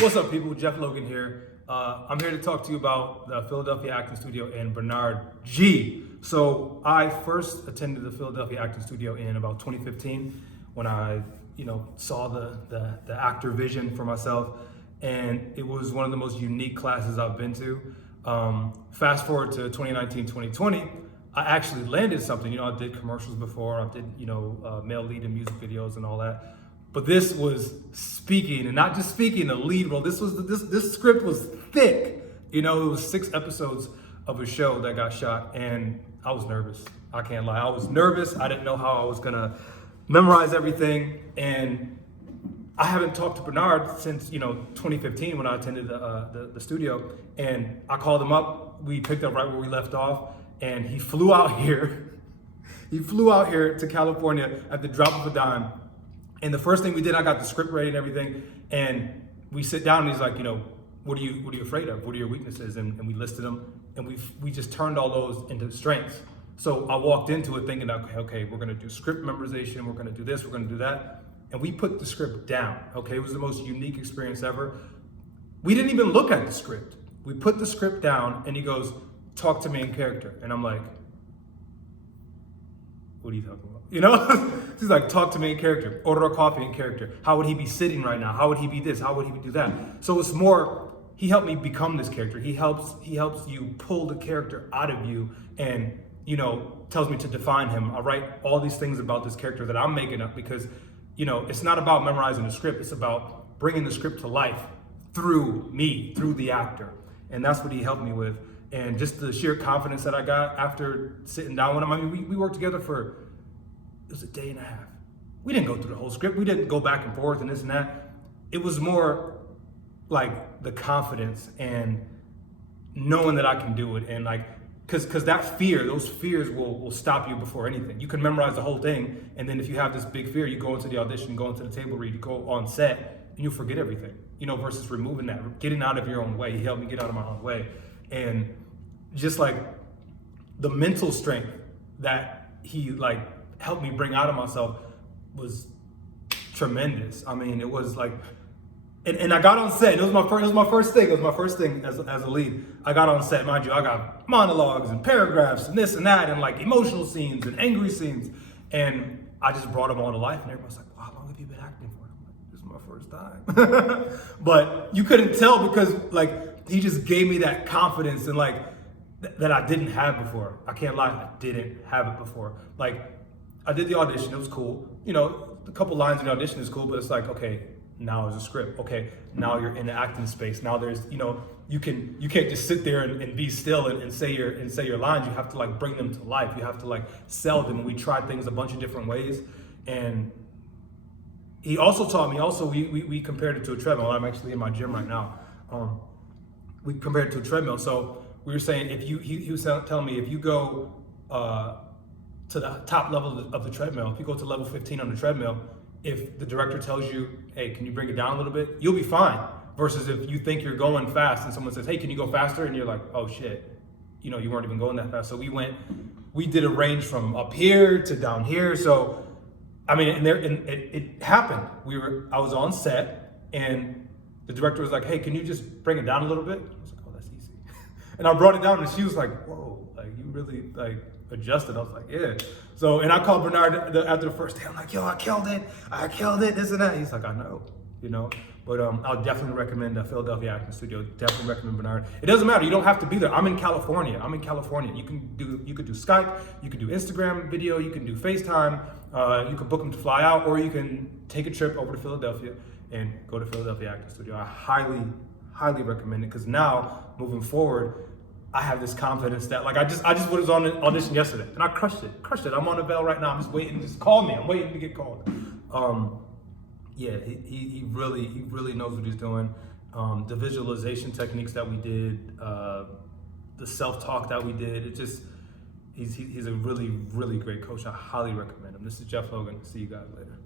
What's up, people? Jeff Logan here. I'm here to talk to you about the Philadelphia Acting Studio and Bernard G. So I first attended the Philadelphia Acting Studio in about 2015 when I, saw the actor vision for myself, and it was one of the most unique classes I've been to. Fast forward to 2019, 2020, I actually landed something. I did commercials before. I did, male lead in music videos and all that. But this was speaking, and not just speaking, a lead role. This script was thick. It was 6 episodes of a show that got shot, and I was nervous. I can't lie. I was nervous. I didn't know how I was gonna memorize everything, and I haven't talked to Bernard since 2015 when I attended the studio, and I called him up. We picked up right where we left off, and he flew out here. He flew out here to California at the drop of a dime. And the first thing we did, I got the script ready and everything, and we sit down and he's like, what are you afraid of? What are your weaknesses? And we listed them, and we just turned all those into strengths. So I walked into it thinking, okay, we're gonna do script memorization, we're gonna do this, we're gonna do that. And we put the script down, okay? It was the most unique experience ever. We didn't even look at the script. We put the script down, and he goes, talk to me in character. And I'm like, what are you talking about? He's like, talk to me in character, order a coffee in character. How would he be sitting right now? How would he be this? How would he do that? So it's more, he helped me become this character. He helps you pull the character out of you and, tells me to define him. I write all these things about this character that I'm making up because, it's not about memorizing the script. It's about bringing the script to life through me, through the actor. And that's what he helped me with. And just the sheer confidence that I got after sitting down with him. I mean, we worked together for, it was a day and a half. We didn't go through the whole script. We didn't go back and forth and this and that. It was more like the confidence and knowing that I can do it. And because that fear, those fears will stop you before anything. You can memorize the whole thing. And then if you have this big fear, you go into the audition, go into the table read, you go on set, and you'll forget everything, versus removing that, getting out of your own way. He helped me get out of my own way. And just like the mental strength that he helped me bring out of myself was tremendous. I mean, it was like, and I got on set. It was my first thing. It was my first thing as a lead. I got on set, mind you. I got monologues and paragraphs and this and that, and emotional scenes and angry scenes. And I just brought them all to life. And everybody's like, "Wow, how long have you been acting for?" I'm like, "This is my first time." But you couldn't tell because he just gave me that confidence and that I didn't have before. I can't lie, I didn't have it before. I did the audition, it was cool. A couple lines in the audition is cool, but it's okay, now there's a script. Okay, now you're in the acting space. Now there's, you can't just sit there and be still and say your lines. You have to bring them to life. You have to sell them. And we tried things a bunch of different ways. And he also taught me, we compared it to a treadmill. I'm actually in my gym right now. We compared it to a treadmill. So we were saying, he was telling me, if you go, to the top level of the treadmill, if you go to level 15 on the treadmill, if the director tells you, hey, can you bring it down a little bit? You'll be fine. Versus if you think you're going fast and someone says, hey, can you go faster? And you're like, oh shit, you weren't even going that fast. So we did a range from up here to down here. So, I mean, it happened. I was on set and the director was like, hey, can you just bring it down a little bit? I was like, oh, that's easy. And I brought it down and she was like, whoa, you really adjusted. I was like, yeah. So, and I called Bernard after the first day. I'm like, yo, I killed it, this and that. He's like, I know, But I'll definitely recommend the Philadelphia Acting Studio. Definitely recommend Bernard. It doesn't matter. You don't have to be there. I'm in California. You could do Skype. You could do Instagram video. You can do FaceTime. You can book them to fly out, or you can take a trip over to Philadelphia and go to Philadelphia Acting Studio. I highly, highly recommend it because now, moving forward, I have this confidence that I just was on an audition yesterday and I crushed it. I'm on a bell right now. I'm just waiting. Just call me. I'm waiting to get called. Yeah, he really knows what he's doing. The visualization techniques that we did, the self-talk that we did, he's a really, really great coach. I highly recommend him. This is Jeff Logan. See you guys later.